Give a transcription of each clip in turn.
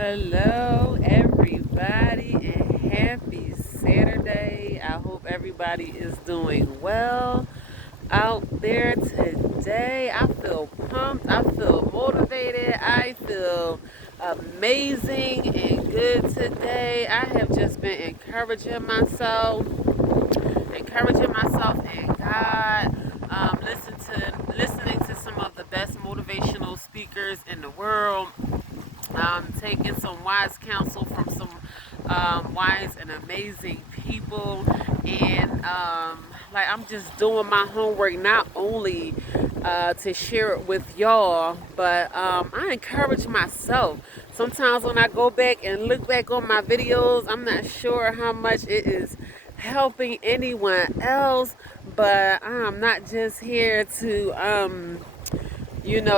Hello, everybody, and happy Saturday. I hope everybody is doing well out there today. I feel pumped, I feel motivated, I feel amazing and good today. I have just been encouraging myself in God. Listening to some of the best motivational speakers in the world, taking some wise counsel from some wise and amazing people, and like I'm just doing my homework not only to share it with y'all, but I encourage myself. Sometimes when I go back and look back on my videos, I'm not sure how much it is helping anyone else, but I'm not just here to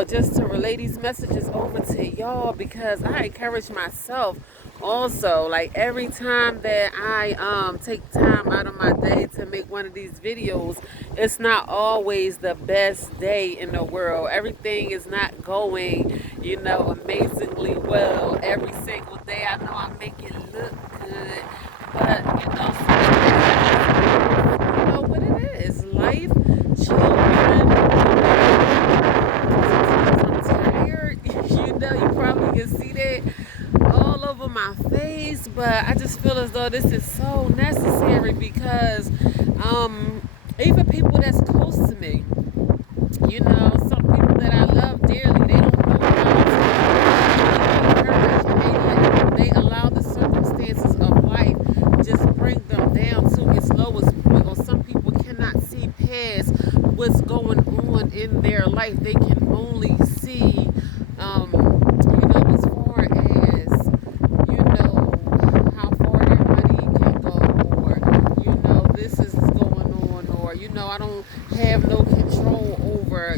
just to relay these messages over to y'all, because I encourage myself also. Like every time that I take time out of my day to make one of these videos, it's not always the best day in the world. Everything is not going, amazingly well every single day. I know I make it look good, but you know what it is. Life, children, sometimes I'm tired. You probably can see that all over my face, but I just feel as though this is so necessary because even people that's close to me, some people that I love dearly, they don't know how to encourage. They allow the circumstances of life just bring them down to its lowest point, or some people cannot see past what's going on in their life. They can only see as far as how far their money can go, or this is going on, or I don't have no control over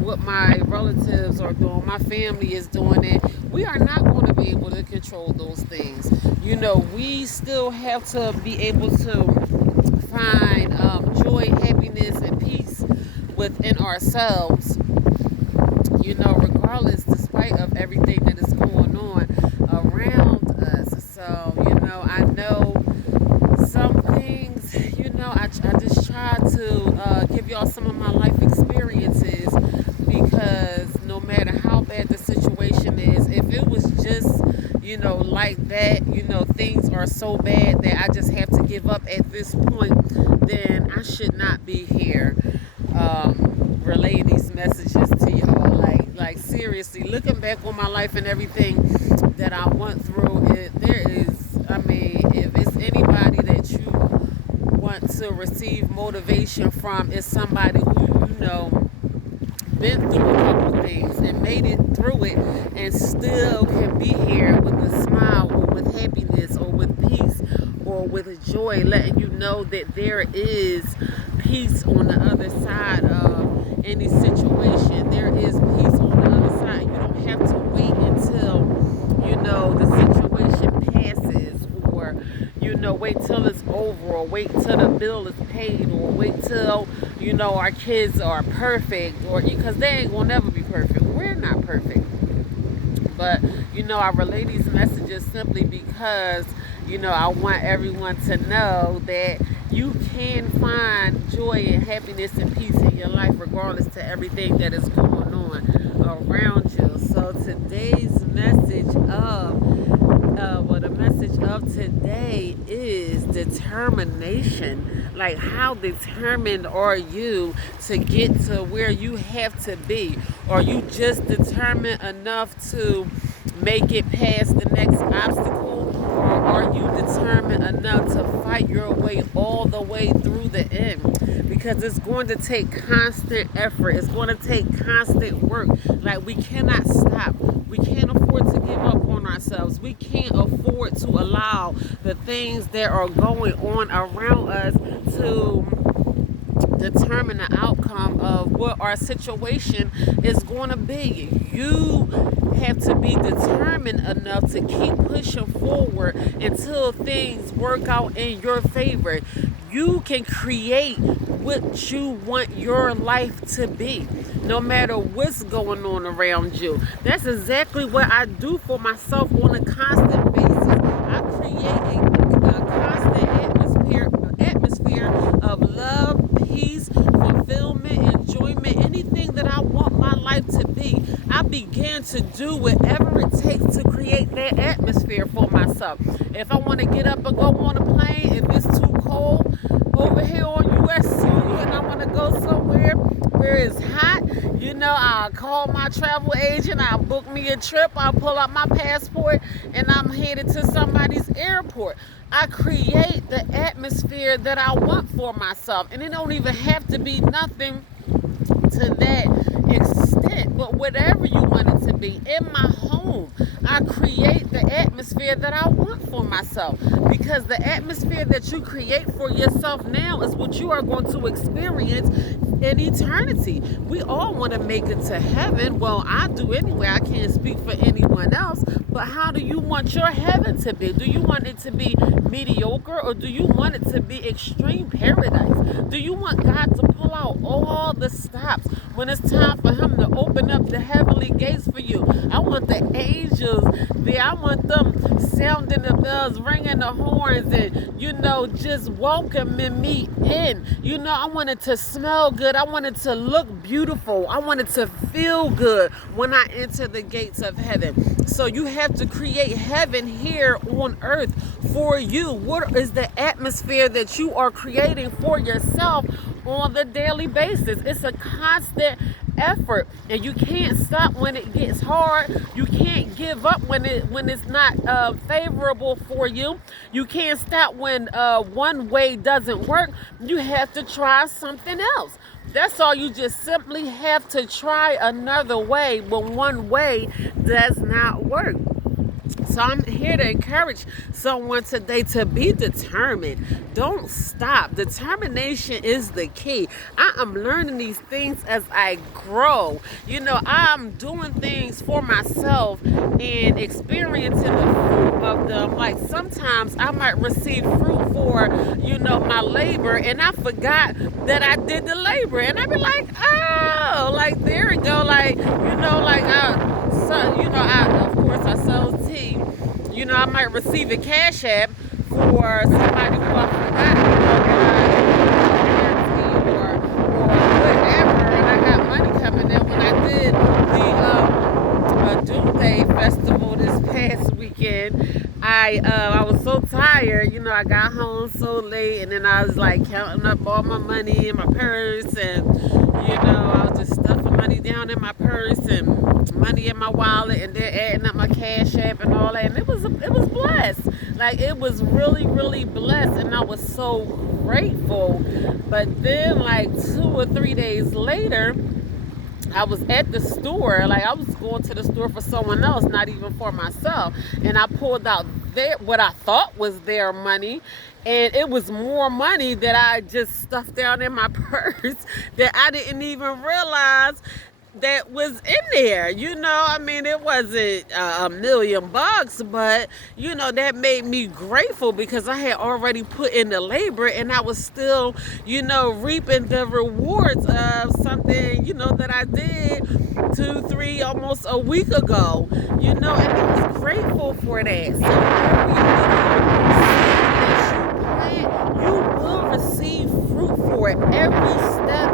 what my relatives are doing, my family is doing it. We are not going to be able to control those things. We still have to be able to find joy, happiness, and peace within ourselves, regardless, despite of everything that is going on around us. So, I know some things, I just try to give y'all some of my life experiences, because no matter how bad the situation is, if it was just, like that, things are so bad that I just have to give up at this point, then I should not be here relaying these messages to y'all. Like seriously, looking back on my life and everything that I went through, if it's anybody that you want to receive motivation from, is somebody who been through a couple of things and made it through it, and still can be here with a smile, or with happiness, or with peace, or with joy, letting you know that there is peace on the other side of any situation. There is peace on the other side. You don't have to wait until the situation passes, or wait till it's over, or wait till the bill is paid, or wait till our kids are perfect, or because they ain't gonna never be perfect. We're not perfect, but I relay these messages simply because I want everyone to know that you can find joy and happiness and peace in your life, regardless to everything that is going on around you. So today's the message of today is determination. Like, how determined are you to get to where you have to be? Are you just determined enough to make it past the next obstacle, or are you determined enough to fight your way all the way through the end? Because it's going to take constant effort. It's going to take constant work. Like, we cannot stop. We can't afford to give up on ourselves. We can't afford to allow the things that are going on around us to determine the outcome of what our situation is going to be. You have to be determined enough to keep pushing forward until things work out in your favor. You can create what you want your life to be. no matter what's going on around you. That's exactly what I do for myself on a constant basis. I create a constant atmosphere of love, peace, fulfillment, enjoyment, anything that I want my life to be. I begin to do whatever it takes to create that atmosphere for myself. If I want to get up and go on a plane, if it's too cold over here on US 2 and I want to go somewhere where it's hot, I'll call my travel agent, I'll book me a trip, I'll pull out my passport, and I'm headed to somebody's airport. I create the atmosphere that I want for myself. And it don't even have to be nothing to that extent, but whatever you want it to be. In my home, I create the atmosphere that I want for myself, because the atmosphere that you create for yourself now is what you are going to experience in eternity. We all want to make it to heaven. Well, I do anyway. I can't speak for anyone else, but how do you want your heaven to be? Do you want it to be mediocre, or do you want it to be extreme paradise? Do you want God to pull out all the stops when it's time for him to open up the heavenly gates for you? I want the angels there. I want them sounding the bells, ringing the horns, and just welcoming me in. I want it to smell good. I want it to look beautiful. I want it to feel good when I enter the gates of heaven. So you have to create heaven here on earth for you. What is the atmosphere that you are creating for yourself on the daily basis? It's a constant effort, and you can't stop when it gets hard. You can't give up when it's not favorable for you. You can't stop when one way doesn't work. You have to try something else. That's all. You just simply have to try another way when one way does not work. So I'm here to encourage someone today to be determined. Don't stop. Determination is the key. I am learning these things as I grow. I'm doing things for myself and experiencing the fruit of them. Like sometimes I might receive fruit for, my labor, and I forgot that I did the labor. And I be like, oh, like there we go. Like, of course I sell tea. I might receive a cash app for somebody who I forgot, or whatever, and I got money coming in. When I did the Doomsday Festival this past weekend, I was so tired. I got home so late, and then I was like counting up all my money in my purse, and I was just stuffing money down in my purse and money in my wallet, and then adding up my cash app and all that, and it was blessed. Like, it was really, really blessed, and I was so grateful. But then, like 2 or 3 days later, I was at the store. Like, I was going to the store for someone else, not even for myself, and I pulled out what I thought was their money, and it was more money that I just stuffed down in my purse that I didn't even realize that was in there. It wasn't $1 million, but that made me grateful, because I had already put in the labor, and I was still reaping the rewards of something that I did 2, 3, almost a week ago, and I was grateful for that. So every seed that you plant, you will receive fruit for it. Every step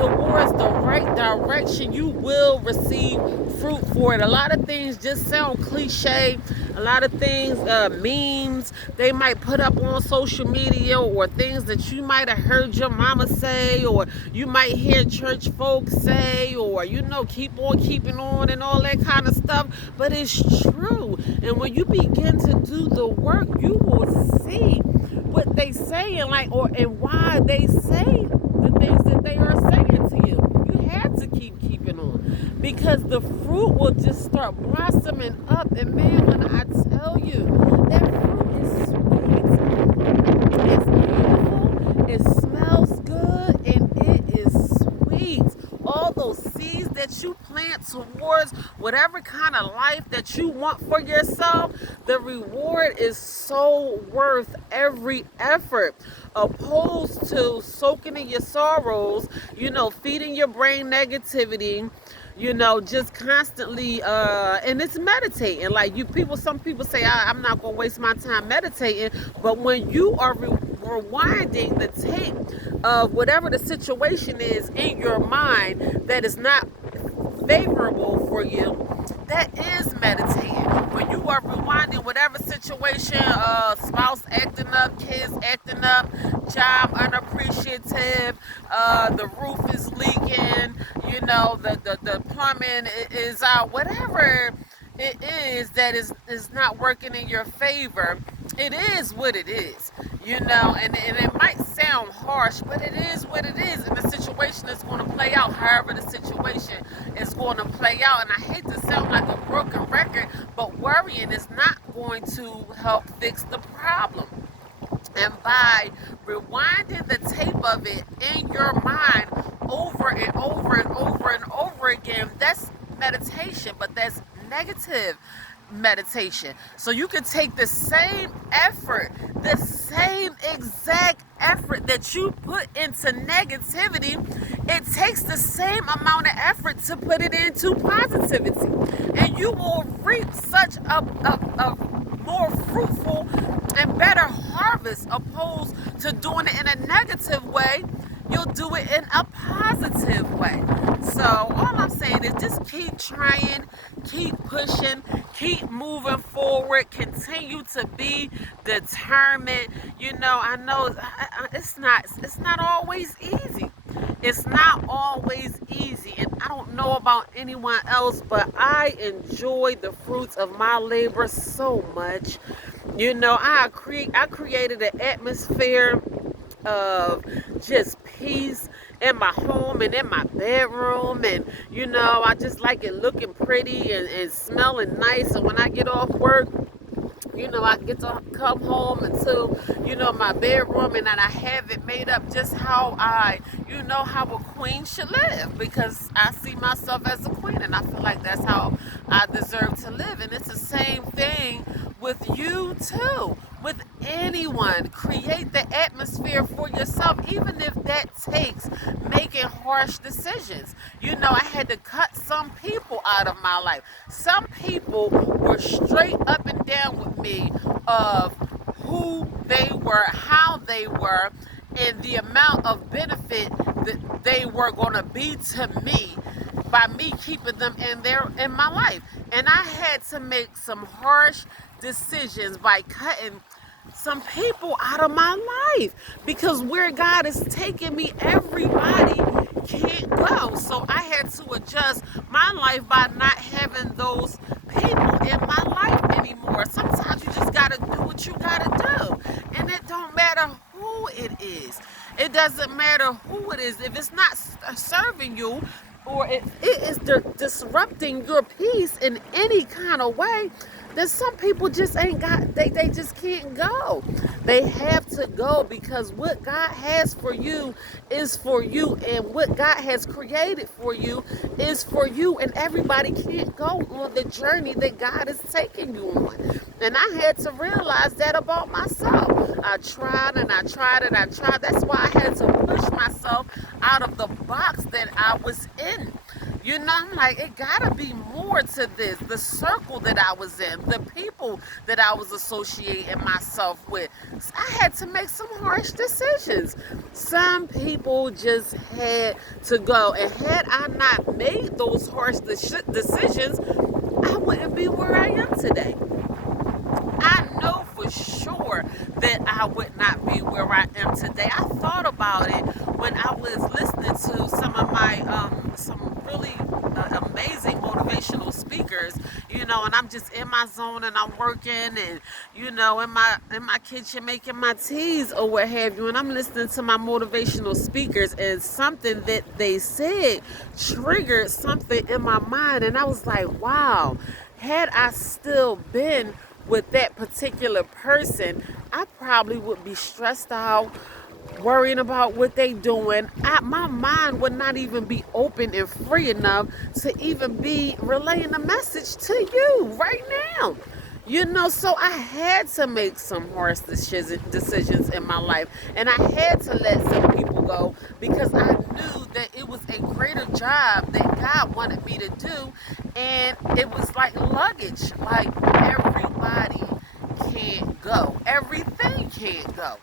towards the right direction, you will receive fruit for it. A lot of things just sound cliche. A lot of things, memes they might put up on social media, or things that you might have heard your mama say, or you might hear church folks say, or keep on keeping on and all that kind of stuff. But it's true. And when you begin to do the work, you will see what they say, and why they say the things that they are saying to you. You have to keeping on, because the fruit will just start blossoming up. And man, when I tell you, that fruit is sweet, it's beautiful, it smells good, and it is sweet. All those seeds that you plant towards whatever kind of life that you want for yourself, the reward is so worth every effort. Opposed to soaking in your sorrows, feeding your brain negativity, just constantly and it's meditating. Like some people say, I'm not gonna waste my time meditating, but when you are rewinding the tape of whatever the situation is in your mind that is not favorable for you, that is meditating. When you are rewinding whatever situation, spouse acting up, kids acting up, job unappreciative, the roof is leaking, the plumbing is out, whatever it is that is not working in your favor, it is what it is, and it might sound harsh, but it is what it is, and the situation is going to play out however the situation is going to play out. And I hate to sound like a broken record, but worrying is not going to help fix the problem. And by rewinding the tape of it in your mind over and over and over and over again, that's meditation, but that's negative meditation. So you can take the same effort, the same exact effort that you put into negativity, it takes the same amount of effort to put it into positivity. And you will reap such a more fruitful and better harvest, opposed to doing it in a negative way. You'll do it in a positive way. So all I'm saying is just keep trying, keep pushing, keep moving forward, continue to be determined. I know it's not always easy. It's not always easy, and I don't know about anyone else, but I enjoy the fruits of my labor so much. I created an atmosphere of just peace in my home and in my bedroom, and I just like it looking pretty and smelling nice. And when I get off work, I get to come home into, my bedroom, and then I have it made up just how how a queen should live, because I see myself as a queen, and I feel like that's how I deserve to live. And it's the same thing with you too, with anyone. Create the atmosphere for yourself, even if that takes making harsh decisions. I had to cut some people out of my life. Some people were straight up and down with me of who they were, how they were, and the amount of benefit that they were going to be to me by me keeping them in my life. And I had to make some harsh decisions by cutting some people out of my life, because where God is taking me, everybody can't go. So I had to adjust my life by not having those people in my life anymore. Sometimes you just gotta do what you gotta do, and it don't matter who it is. It doesn't matter who it is. If it's not serving you, or it is disrupting your peace in any kind of way, then some people just ain't got, they just can't go. They have to go, because what God has for you is for you, and what God has created for you is for you, and everybody can't go on the journey that God is taking you on. And I had to realize that about myself. I tried and I tried and I tried. That's why I had to push myself out of the box that I was in. I'm like, it gotta be more to this. The circle that I was in, the people that I was associating myself with. So I had to make some harsh decisions. Some people just had to go. And had I not made those harsh decisions, I wouldn't be where I am today. I know for sure that I would not be where I am today. I thought about it when I was listening to some really amazing motivational speakers, and I'm just in my zone and I'm working, and in my kitchen making my teas or what have you, and I'm listening to my motivational speakers, and something that they said triggered something in my mind, and I was like, wow, had I still been with that particular person, I probably would be stressed out, worrying about what they doing, my mind would not even be open and free enough to even be relaying a message to you right now. So I had to make some harsh decisions in my life, and I had to let some people go because I knew that it was a greater job that God wanted me to do, and it was like luggage. Like everybody can't go, everything can't go.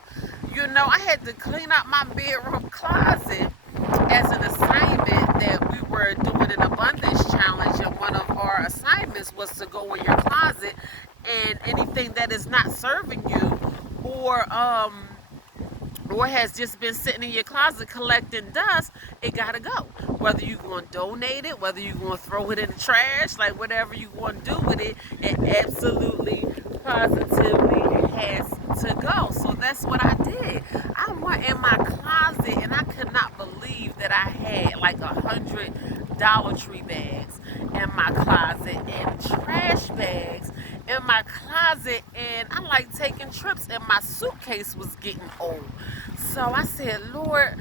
I had to clean out my bedroom closet as an assignment that we were doing an abundance challenge, and one of our assignments was to go in your closet and anything that is not serving you or has just been sitting in your closet collecting dust, it gotta go. Whether you're going to donate it, whether you're going to throw it in the trash, like whatever you're going to do with it, it absolutely, positively has to go. So that's what I did. I went in my closet and I could not believe that I had like 100 Dollar Tree bags in my closet and trash bags in my closet, and I like taking trips, and my suitcase was getting old. So I said, Lord,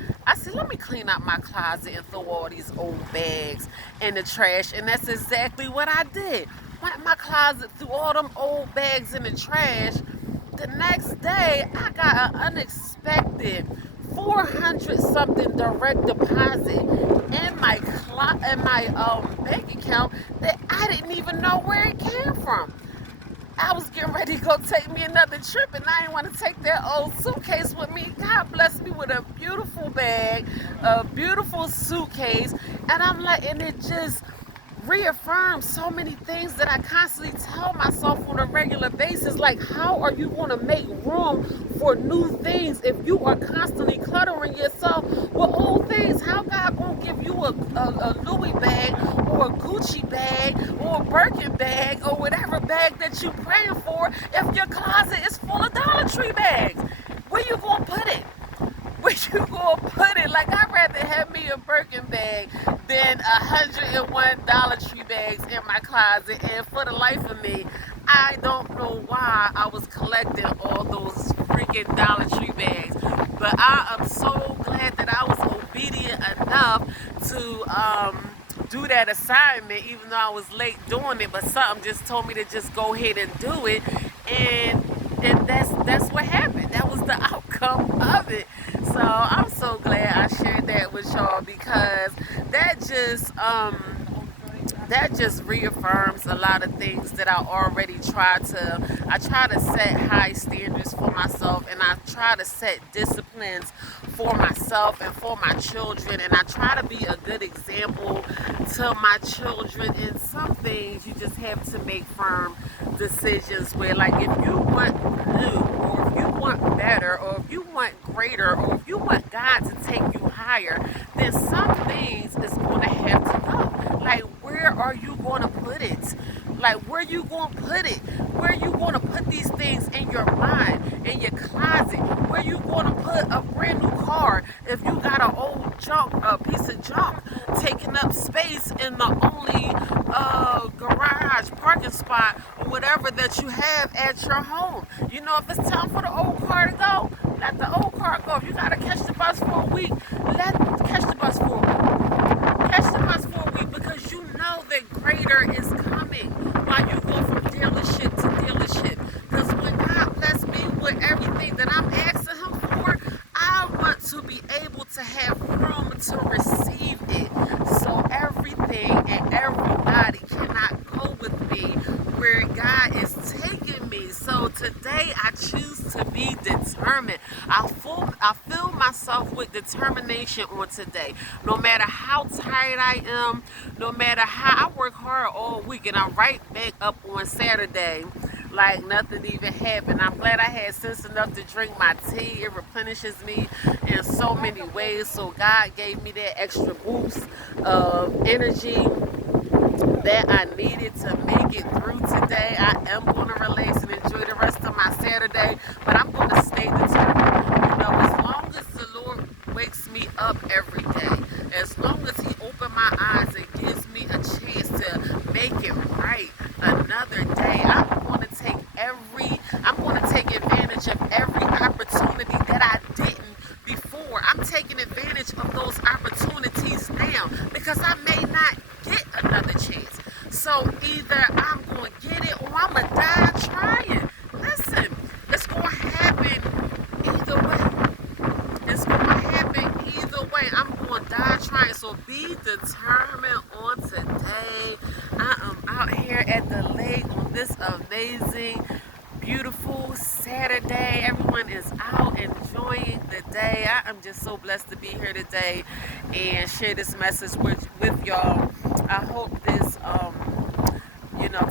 let me clean out my closet and throw all these old bags in the trash. And that's exactly what I did. Went in my closet, threw all them old bags in the trash. The next day, I got an unexpected 400 something direct deposit in my bank account that I didn't even know where it came from. I was getting ready to go take me another trip, and I didn't want to take that old suitcase with me. God blessed me with a beautiful bag, a beautiful suitcase, and and it just reaffirmed so many things that I constantly tell myself on a regular basis. Like, how are you going to make room for new things if you are constantly cluttering yourself with old things? How God going to give you a Louis bag or a Gucci bag or a Birkin bag or whatever bag that you're praying for if your closet is full of Dollar Tree bags? Where you going to put it? Where you gonna put it? Like, I'd rather have me a Birkin bag than 101 Dollar Tree bags in my closet. And for the life of me, I don't know why I was collecting all those freaking Dollar Tree bags. But I am so glad that I was obedient enough to do that assignment, even though I was late doing it. But something just told me to just go ahead and do it, and that's what happened. That was the outcome of it. So I'm so glad I shared that with y'all, because that just reaffirms a lot of things that I try to set high standards for myself, and I try to set disciplines for myself and for my children, and I try to be a good example to my children. In some things you just have to make firm decisions where, like, if you want new, or if you want better, or if you want greater, or if you want God to take you higher, then some things is going to have to go. Like, where are you going to put it? Like, where you going to put it? Where you going to put these things in your mind, in your closet? Where you going to put a brand new car if you got an old piece of junk taking up space in the only garage, parking spot, or whatever that you have at your home? If it's time for the old car to go, let the old car go. If you got to catch the bus for a week, catch the bus for a week. Catch the bus for a week, because you know that greater is coming while you go from dealership to dealership. Because when God bless me with everything that I'm asking Him for, I want to be able to have room to receive it. So everything and everybody cannot go with me where God is taking me. So today I choose to be determined. I fill myself with determination on today. No matter how tired I am, no matter how I work hard all week, and I'm right back up on Saturday like nothing even happened. I'm glad I had sense enough to drink my tea. It replenishes me in so many ways. So God gave me that extra boost of energy that I needed to make it through today. I am going to relax and enjoy the rest of my Saturday, but I'm going to stay determined. As long as the Lord wakes me up every day, as long as He opens my eyes and gives me a chance to make it right another day, I'm going to take advantage of every opportunity that I didn't I'm just so blessed to be here today and share this message with y'all. I hope this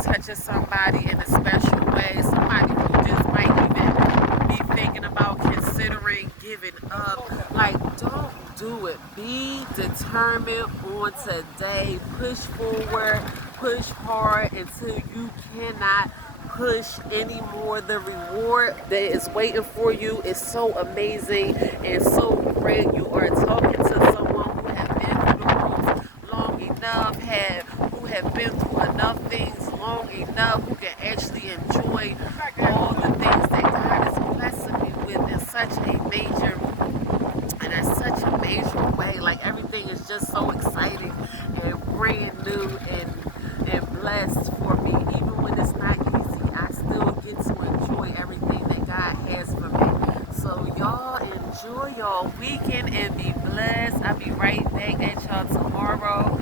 touches somebody in a special way. Somebody who just might even be thinking about considering giving up. Like, don't do it. Be determined on today. Push forward, push hard until you cannot push anymore. The reward that is waiting for you is so amazing and so great. You are talking to someone who have been through the rules long enough, who have been through enough things long enough, who can actually enjoy all the things that God is blessing me with in such a major and in such a major way. Like, everything is just so exciting and brand new and blessed for me. Even when it's not easy, I still get to enjoy everything that God has for me. So y'all enjoy y'all weekend and be blessed. I'll be right back at y'all tomorrow.